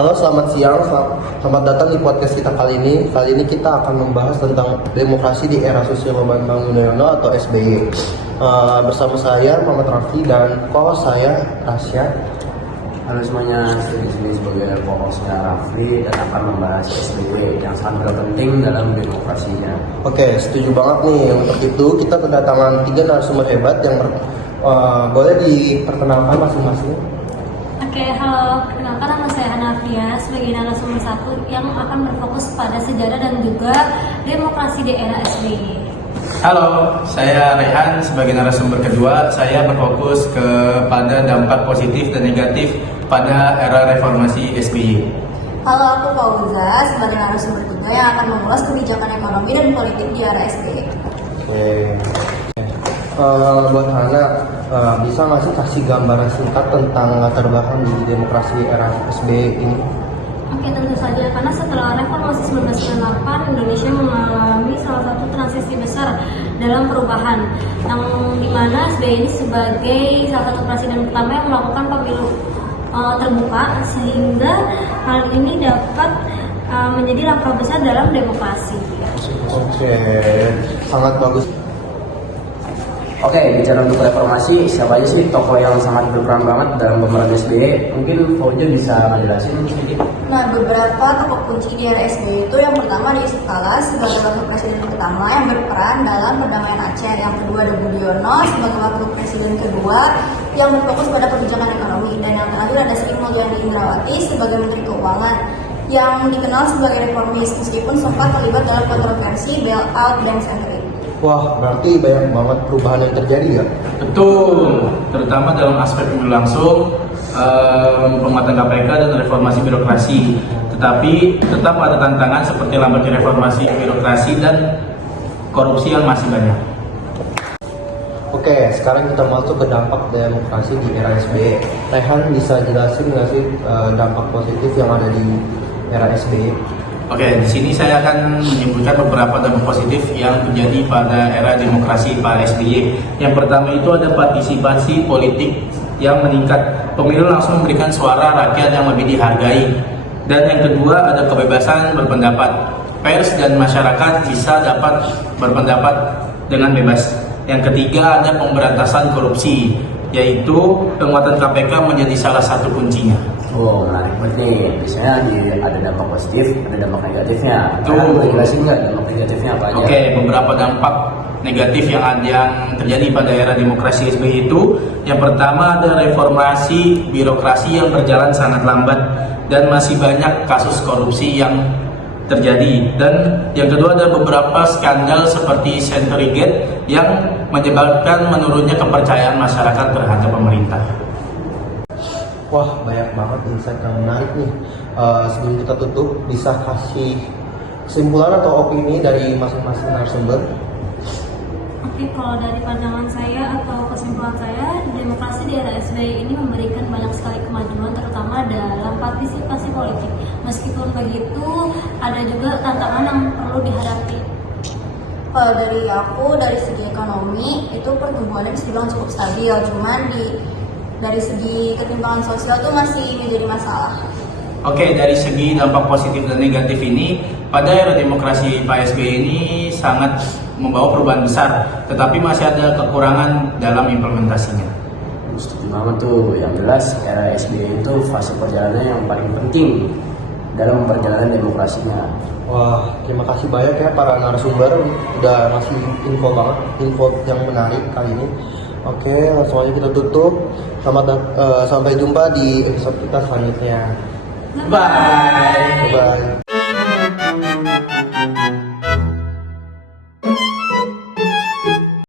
Halo, selamat siang. Selamat datang di podcast kita kali ini. Kali ini kita akan membahas tentang demokrasi di era Susilo Bambang Yudhoyono atau SBY. Bersama saya Muhammad Raffi dan co-host saya Rasya. Halo semuanya, saya di sini sebagai co-hostnya Raffi dan akan membahas SBY yang sangat penting dalam demokrasinya. Oke, setuju banget nih. Untuk itu kita kedatangan 3 narasumber hebat yang boleh diperkenalkan masing-masing. Oke, halo. Perkenalkan nama saya Hanafia sebagai narasumber 1 yang akan berfokus pada sejarah dan juga demokrasi di era SBY. Halo, saya Rehan sebagai narasumber kedua. Saya berfokus kepada dampak positif dan negatif pada era reformasi SBY. Halo, aku Fauza sebagai narasumber kedua yang akan mengulas kebijakan ekonomi dan politik di era SBY. Oke. Buat Hana, bisa nggak sih kasih gambaran singkat tentang latar belakang di demokrasi era SBY ini? Oke, tentu saja, karena setelah reformasi 1998, Indonesia mengalami salah satu transisi besar dalam perubahan, yang dimana SBY ini sebagai salah satu presiden pertama yang melakukan pemilu terbuka, sehingga hal ini dapat menjadi langkah besar dalam demokrasi. Oke, sangat bagus. Oke, bicara untuk reformasi, siapa aja sih tokoh yang sangat berperan banget dalam pemeran SBY? Mungkin Fauza bisa ngejelasin sedikit. Nah, beberapa tokoh kunci di era SBY itu yang pertama ada Yusuf Kala sebagai wakil presiden pertama yang berperan dalam perdamaian Aceh. Yang kedua ada Budiono sebagai wakil presiden kedua yang berfokus pada kebijakan ekonomi. Dan yang terakhir ada Sri Mulyani Indrawati sebagai menteri keuangan yang dikenal sebagai reformis meskipun sempat terlibat dalam kontroversi bailout dan sentering. Wah, berarti banyak banget perubahan yang terjadi ya? Betul, terutama dalam aspek pemilu langsung, penguatan KPK dan reformasi birokrasi. Tetapi tetap ada tantangan seperti lambatnya reformasi birokrasi dan korupsi yang masih banyak. Oke, sekarang kita masuk ke dampak demokrasi di era SBY. Rehan bisa jelasin nggak sih dampak positif yang ada di era SBY? Oke, di sini saya akan menyebutkan beberapa dampak positif yang terjadi pada era demokrasi Pak SBY. Yang pertama itu ada partisipasi politik yang meningkat. Pemilu langsung memberikan suara rakyat yang lebih dihargai. Dan yang kedua ada kebebasan berpendapat. Pers dan masyarakat bisa dapat berpendapat dengan bebas. Yang ketiga ada pemberantasan korupsi, yaitu penguatan KPK menjadi salah satu kuncinya. Oh, menarik banget nih. Biasanya ada dampak positif, ada dampak negatifnya. Betul. Boleh jelasin nggak dampak negatifnya apa aja? Oke, beberapa dampak negatif yang terjadi pada era demokrasi SBY itu, yang pertama ada reformasi birokrasi yang berjalan sangat lambat dan masih banyak kasus korupsi yang terjadi. Dan yang kedua ada beberapa skandal seperti Centerigate yang menyebabkan menurunnya kepercayaan masyarakat terhadap pemerintah. Wah, banyak banget insight yang menarik nih. Sebelum kita tutup, bisa kasih kesimpulan atau opini dari masing-masing narasumber? Oke, kalau dari pandangan saya atau kesimpulan saya, demokrasi di era SBY ini memberikan banyak sekali kemajuan terutama dalam partisipasi politik. Meskipun begitu, ada juga tantangan yang perlu dihadapi. Kalau dari aku, dari segi ekonomi itu pertumbuhannya bisa dibilang cukup stabil, cuman dari segi ketimpangan sosial tuh masih menjadi masalah. Oke, dari segi dampak positif dan negatif ini, pada era demokrasi Pak SBY ini sangat membawa perubahan besar, tetapi masih ada kekurangan dalam implementasinya. Setuju banget tuh. Yang jelas era SBY itu fase perjalanan yang paling penting dalam perjalanan demokrasinya. Wah, terima kasih banyak ya para narasumber udah ngasih info yang menarik kali ini. Oke, langsung aja kita tutup. Sampai jumpa di episode kita selanjutnya. Bye. Bye.